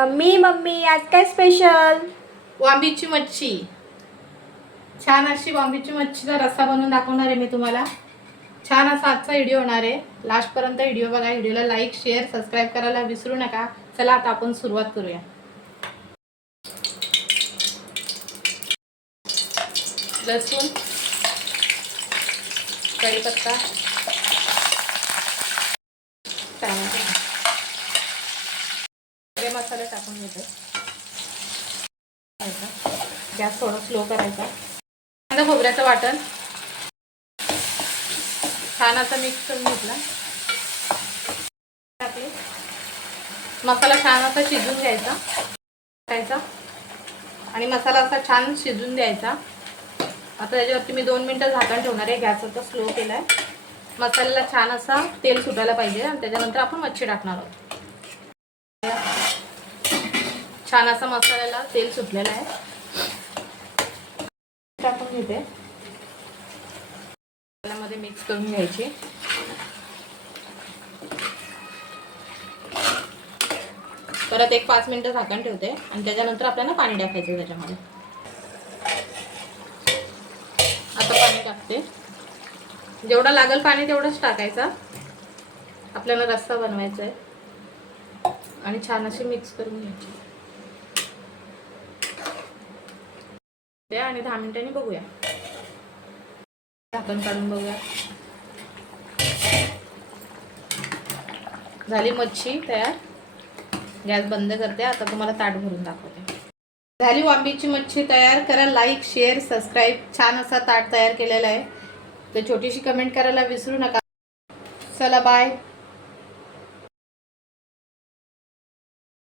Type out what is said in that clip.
Mummy आज काय special? वांबीची मच्छी, छान अशी वांबीची मच्छीचा रस्सा बनवून दाखवणार आहे मी तुम्हाला। छान असा आजचा व्हिडिओ होणार आहे, लास्टपर्यंत व्हिडिओ बघा। व्हिडिओला लाईक शेअर सबस्क्राईब करायला विसरू नका। चला आता आपण सुरुवात करूया। लसूण, कढीपत्ता, सगळे मसाले टाकून घेते। गॅस थोडा स्लो करायचा। कांदा खोबऱ्याचं वाटण छान असं मिक्स करून घेतला। मसाला छान असा शिजून घ्यायचा आणि मसाला असा छान शिजून द्यायचा। आता त्याच्यावरती मी 2 मिनिटं झाकण ठेवणार आहे। गॅस आता स्लो केलाय। मसाल्याला छान असा तेल सुटायला पाहिजे आणि त्याच्यानंतर आपण मच्छी टाकणार आहोत। छान असा मसाल्याला तेल सुटलेला आहे, टाकून घेते। त्यामध्ये मिक्स करून घ्यायची। परत एक 5 मिनिटं झाकण ठेवते आणि त्याच्यानंतर आपल्याला पाणी टाकायचं त्याच्यामध्ये। आता पाणी टाकते। जेवढं लागेल पाणी तेवढंच टाकायचं। आपल्याला रस्सा बनवायचा आहे आणि छान अशी मिक्स करून घ्यायची आणि 10 मिनिटांनी बघूया। झाकण काढून बघूया। झाली मच्छी तयार। गॅस बंद करते। आता तुम्हाला ताट भरून दाखवते। झाली वांबीची मच्छी तयार। करा लाईक शेअर सबस्क्राईब। छान असा ताट तयार केलेला आहे, तर छोटीशी कमेंट करायला विसरू नका। चला बाय।